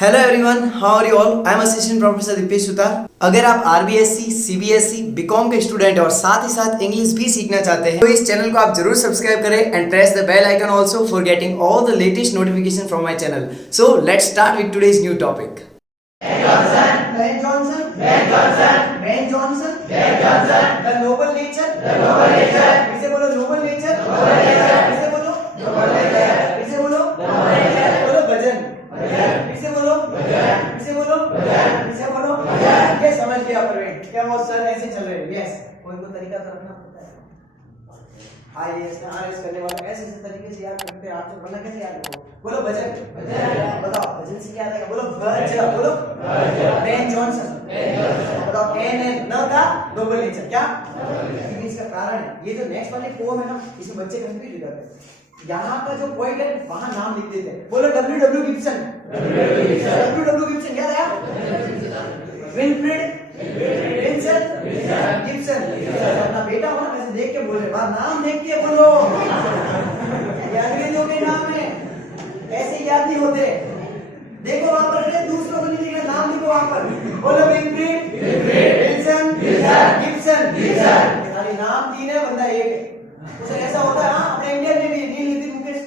Hello everyone, how are you all? I am assistant professor Dipesh Sutar. अगर आप RBSC, CBSE, BCom के student और साथ ही साथ इंग्लिश भी सीखना चाहते हैं तो इस चैनल को आप जरूर सब्सक्राइब करें and press the bell icon also for getting all the latest notification from my channel. So let's start with today's new topic. Ben Jonson, the noble nature, इसे बोलो noble nature, इसे बोलो, बोलो भजन, इसे बोलो, ये समझ गया प्रवीण? क्या वो सर ऐसे चल रहे हैं? यस, कोई को तरीका तो रखना पड़ता है। आईएएस करने वाला ऐसे तरीके से याद करते हैं, आप तो वरना कैसे याद करो? बोलो भजन, बताओ भजन से क्या आएगा? बोलो बोलो बेन जॉनसन, बताओ एन न का नोबल नेचर क्या? इसका कारण है ये जो नेक्स्ट वाली पोएम है ना, इसमें बच्चे कंफ्यूज हो जाते हैं। यहाँ का जो पॉइंट है वहां नाम लिख देते हैं। बोलो डब्ल्यू गिब्सन, याद आया? विनफ्रेड गिब्सन, अपना बेटा हो ना, ऐसे देख के बोल रहे, वहां नाम देख के बोलो। अंग्रेजों के नाम है, ऐसे याद नहीं होते। देखो वहां पर दूसरों को नहीं लिखा, नाम लिखो वहां पर। बोलो विनफ्रेड गिब्सन, खाली नाम तीन है, बंदा एक है। उसे ऐसा होता है हाँ, अपने इंडिया में भी नील नीति मुकेश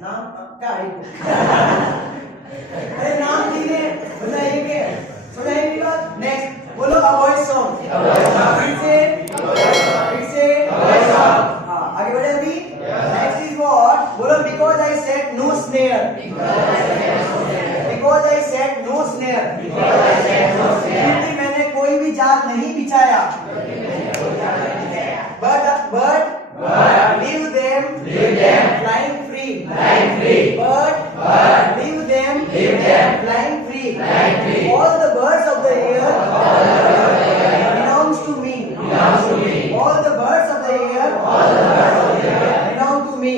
नाम क्या है? अरे नाम तीन है, बंदा एक है। सुना है मेरी बात? नेक्स्ट बोलो अवॉइड सॉन्ग, फिर से हाँ, आगे बढ़े अभी। Next is what? बोलो because I said no snare, क्योंकि मैंने कोई भी जाल नहीं बिछाया। But leave them flying free. But leave them flying free. All the birds of the air belongs to me. All the birds of the air belong to me.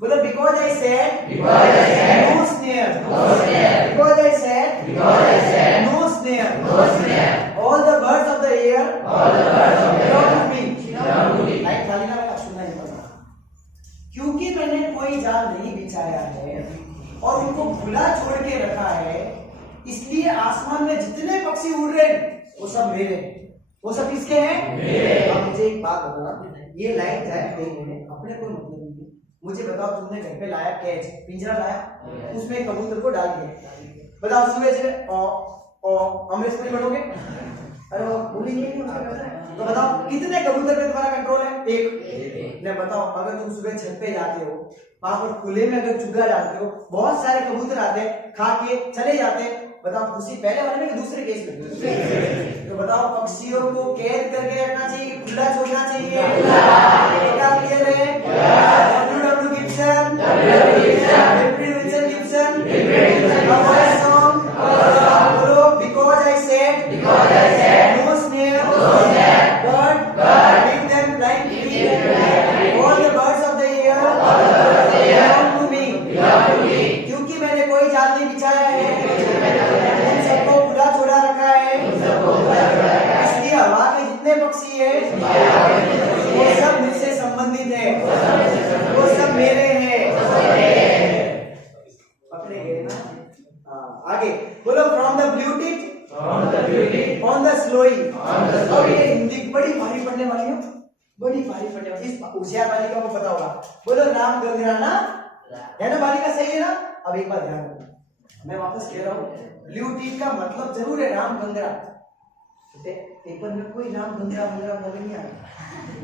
बोलो because I said no snare. Because I said no snare. All the birds of the air belong to me. Light खाली ना लगा, सुनना ही पड़ता। क्योंकि मैंने कोई जाल नहीं बिछाया है और उनको खुला छोड़ के रखा है, इसलिए आसमान में जितने पक्षी उड़ रहे हैं वो सब मेरे हैं। वो सब किसके हैं? मेरे। अब मुझे एक बात बताना, ये लाइट जाए कहीं में अपने कोई मतलब नहीं। मुझे बताओ, तुमने घर पे लाया कैच, पिंजरा लाया, उसमें कबूतर को डाल दिया, बताओ सुबह से अमृत नहीं बढ़ोगे? अरे वो भूली नहीं है, तो बताओ कितने कबूतर पे तुम्हारा कंट्रोल है? एक। ने बताओ, अगर तुम सुबह छत पे जाते हो, वहां पर खुले में अगर चूगा डालते हो, बहुत सारे कबूतर आते हैं, खा के चले जाते हैं, बताओ उसी पहले वाले में कि दूसरे केस में? तो बताओ पक्षियों को कैद करके रखना चाहिए, खुला छोड़ना चाहिए? क्या क्लियर है? डब्ल्यू गिब्सन, बोलो because I said no snare, but leave them flying free. All the birds of the air belong to me. क्योंकि मैंने कोई जाल नहीं बिछाया है, उन सबको खुला छोड़ा रखा है, इसलिए हवा के जितने पक्षी है वो सब मुझसे संबंधित है, वो सब मेरे हैं। पकड़े गए ना? आगे बोलो from the blue tit on the sloe. अब ये हिंदी बड़ी भारी पढ़ने वाली है, बड़ी भारी पढ़ने वाली। इस होशियार बालिका को पता होगा। बोलो राम गंगराना है ना? बालिका सही है ना? अब एक बात ध्यान रखना, मैं वापस कह रहा हूँ, ब्लू टिप का मतलब जरूर है राम गंगरा। पेपर में कोई नाम गंगरा नहीं आया।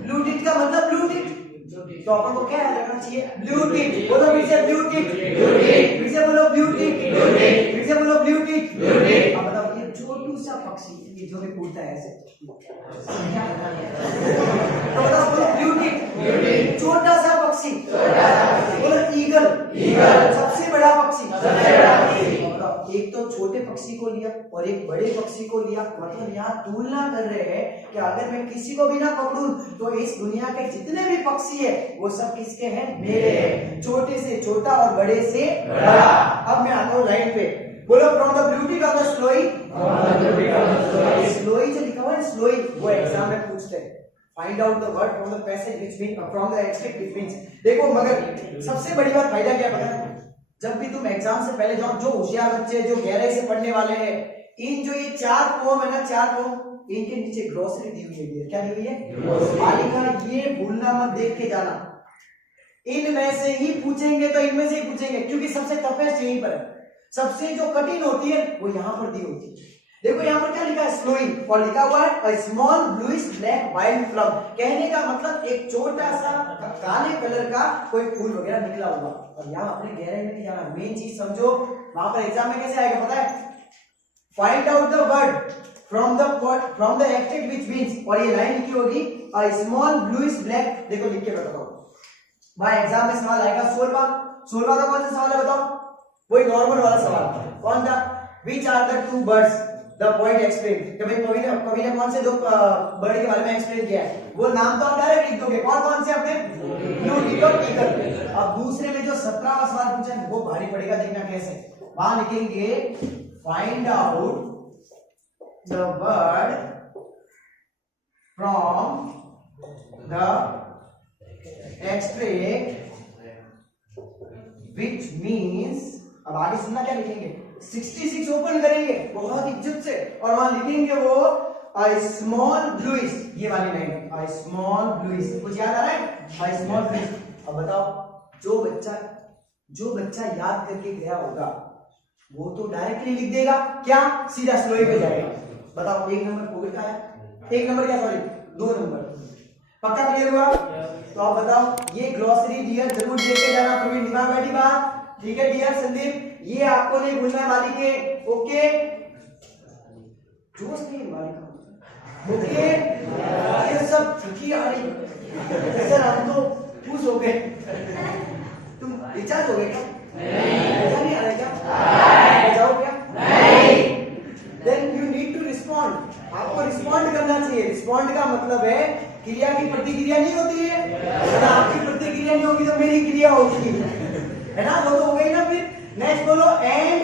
ब्लू टिप का मतलब ब्लू टिप, तो अपन को क्या याद रखना चाहिए? Blue tip. बोलो फिर से ब्लू टिप, फिर से बोलो ब्लू टिप, फिर से बोलो ब्लू टिप। अब बताओ ये छोटू सा पक्षी, ये जो भी उड़ता है ऐसे, क्या तो बताओ बोलो ब्लू टिप, छोटा सा पक्षी। बोलो ईगल, सबसे बड़ा पक्षी। बताओ एक तो छोटे पक्षी को लिया और एक बड़े पक्षी को लिया, मतलब यहाँ तुलना कर रहे हैं कि अगर मैं किसी को भी ना पकड़ूं तो इस दुनिया के जितने भी पक्षी है वो सब किसके हैं? मेरे हैं। छोटे से छोटा और बड़े से बड़ा। अब मैं आता हूँ लाइन पे, बोलो from the beauty of the sloe. Sloe जो लिखा हुआ है स्लोई, वो एग्जाम में पूछते हैं। Find out the word from the passage which mean from the expect which means. देखो मगर सबसे बड़ी बात फायदा क्या पता है? जब भी तुम एग्जाम से पहले जाओ, जो होशियार बच्चे जो गहराई से पढ़ने वाले हैं, इन जो ये 4 पोम है ना, 4 पोम, इनके नीचे ग्रोसरी दी हुई है। क्या दी हुई है? बालिका, ये भूलना मत, देख के जाना। इनमें से ही पूछेंगे तो इनमें से ही पूछेंगे, क्योंकि सबसे टफेस्ट यहीं पर है। सबसे जो कठिन होती है वो यहां पर दी होती है। देखो यहां पर क्या लिखा है? स्लोइंग, और लिखा हुआ है a small bluish black wild flower. कहने का मतलब एक छोटा सा काले कलर का कोई फूल वगैरह निकला हुआ। और यहां अपने गहराई में नहीं जाना, मेन चीज समझो। वहां पर एग्जाम में कैसे आएगा पता है? Find out the word from the extract which means, और ये लाइन लिखी होगी अ स्मॉल ब्लूइश ब्लैक। देखो लिख के बताओ, भाई एग्जाम में सवाल आएगा 16वां का कौन सा सवाल है बताओ? वही नॉर्मल वाला सवाल। कौन था? Which are the two birds the point explain. कि भाई कवि ने कौन से दो बर्ड के बारे में एक्सप्लेन किया है, वो नाम तो आप डायरेक्ट लिख दोगे। कौन कौन से अपने? ब्लूटिट और ईगल। अब दूसरे में जो 17वां सवाल पूछा है वो भारी पड़ेगा, देखना कैसे। वहां लिखेंगे find out the bird from the extract which means, अब आगे सुनना क्या लिखेंगे? 66 ओपन करेंगे बहुत इज्जत से, और वहां लिखेंगे वो a small bluish, ये वाली लाइन a small bluish। कुछ याद आ रहा है? a small bluish। अब बताओ, जो बच्चा याद करके गया होगा वो तो डायरेक्टली लिख देगा, क्या सीधा स्लोई पे जाएगा। बताओ, 1 नंबर कोविड का है, 1 नंबर क्या, सॉरी 2 नंबर। पक्का क्लियर हुआ? तो आप बताओ, ये ग्लॉसरी डियर जरूर लेके जाना। प्रवीण दिमाग बैठी बात, ठीक है डियर संदीप, ये आपको नहीं भूलना है वाली के। ओके, जोश नहीं वाली, ओके। ये सब थकी आ रही सर, हम तो खुश हो गए। तुम रिचार्ज हो गए क्या? ऐसा नहीं आ रहा क्या? जाओ क्या? Then you need to respond. आपको रिस्पॉन्ड करना चाहिए। रिस्पॉन्ड का मतलब है क्रिया की प्रतिक्रिया नहीं होती है। अगर आपकी प्रतिक्रिया नहीं होगी तो मेरी क्रिया होगी, है ना? वो तो हो गई ना। फिर नेक्स्ट बोलो एंड,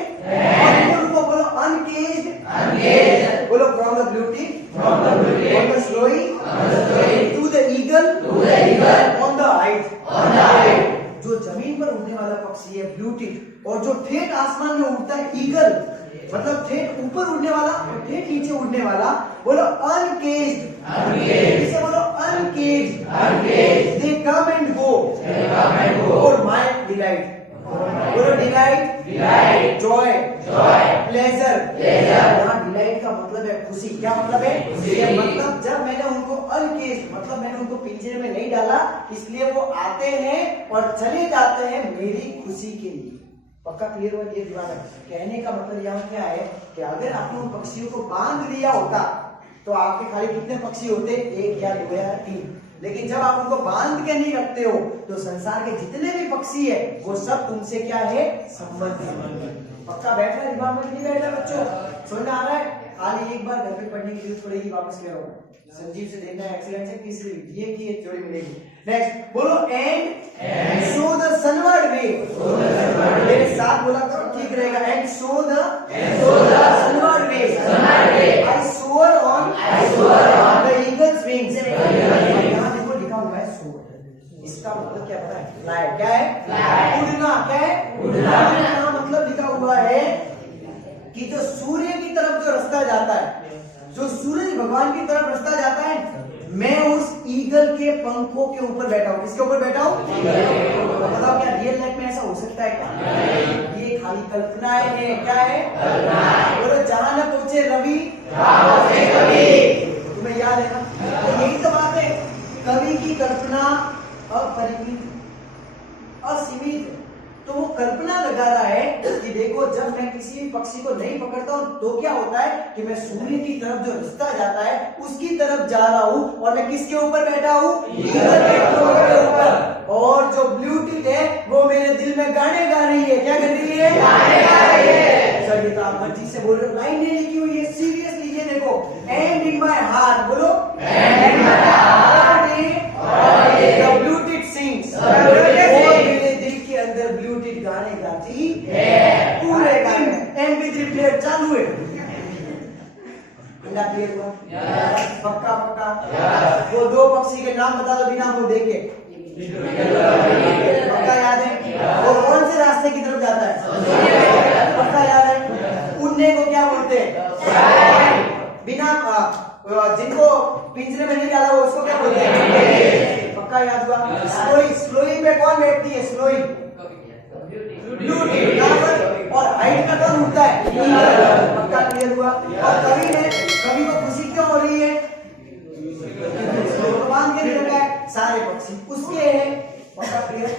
बोलो अनकेज्ड, बोलो from the bluetit on the sloe to the eagle on the height. जो जमीन पर उड़ने वाला पक्षी है ब्लूटिट, और जो ठेठ आसमान में उड़ता है ईगल, मतलब ठेठ ऊपर उड़ने वाला और ठेठ नीचे उड़ने वाला, बोलो अनकेज्ड। इसे बोलो uncaged. They come and go for my delight. बोलो डिलाइट, जॉय, प्लेजर। यहाँ डिलाइट का मतलब है खुशी। क्या मतलब है? खुशी। मतलब जब मैंने उनको अनकेज्ड, मतलब मैंने उनको पिंजरे में नहीं डाला, इसलिए वो आते हैं और चले जाते हैं मेरी खुशी के लिए। पक्का क्लियर हुआ? ये दीवार है। कहने का मतलब यहाँ क्या है कि अगर आपने उन पक्षियों को बांध दिया होता तो आपके खाली कितने पक्षी होते? 1 या 2 या 3। लेकिन जब आप उनको बांध के नहीं रखते हो तो संसार के जितने भी पक्षी है वो सब तुमसे क्या है? संबंधित। पक्का बैठ रहा है दिमाग में? नहीं बैठ रहा बच्चों? समझ आ रहा है? खाली एक बार घर पे पढ़ने की जरूरत पड़ेगी, वापस क्लियर होगा। संजीव से देखना है एक्सीलेंस है, किस ये की एक जोड़ी मिलेगी। नेक्स्ट बोलो and show the sunward way. मेरे साथ बोला करो, ठीक रहेगा। And show the sunward way. I soar on the eagle's wings. यहाँ देखो लिखा हुआ है सोअर, इसका मतलब क्या पता है? फ्लाई। क्या है? उड़ना। क्या है? उड़ना। मतलब लिखा हुआ है कि जो सूर्य की तरफ जो रास्ता जाता है, जो सूरज भगवान की तरफ रास्ता जाता है, मैं उस ईगल के पंखों के ऊपर बैठा हूं। किसके ऊपर बैठा हूं? बताओ, क्या रियल लाइफ में ऐसा हो सकता है क्या? ये खाली कल्पनाएं हैं। क्या है? बोलो, जहां न पहुंचे रवि तुम्हें याद है ना? तो यही तो बात है, कवि की कल्पना अपरिमित, असीमित। तो वो कल्पना लगा रहा है कि देखो, जब मैं किसी भी पक्षी को नहीं पकड़ता हूं तो क्या होता है कि मैं सूर्य की तरफ जो रास्ता जाता है उसकी तरफ जा रहा हूं, और मैं किसके ऊपर बैठा हूं? ईगल के ऊपर। और जो ब्लूटिट है वो मेरे दिल में गाने गा रही है। क्या कर रही है? गाने गा रही है। सर ये तो आप मर्जी से बोल रहे हो, लाइन नहीं लिखी हुई है, सीरियसली ये देखो। एंड इन माय हार्ट, बोलो and in my heart the bluetit sings. मेरे दिल के अंदर ब्लूटिट गाने गाती है। पूरे गाने MP3 प्लेयर चालू है। क्लियर हुआ? पक्का? वो 2 पक्षी के नाम बता दो बिना वो देखे। पक्का याद है? वो कौन से रास्ते की तरफ जाता है? पक्का याद है? उड़ने को क्या बोलते हैं? बिना जिनको पिंजरे में नहीं डाला वो उसको क्या बोलते हैं? पक्का याद हुआ? स्लोई, स्लोई पे कौन बैठती है? स्लोई ब्यूटी, और हाइट का कौन उठता है? पक्का क्लियर हुआ? और कवि को खुशी क्यों हो रही है? भगवान के लिए है सारे पक्षी उसके हैं। पक्का क्लियर?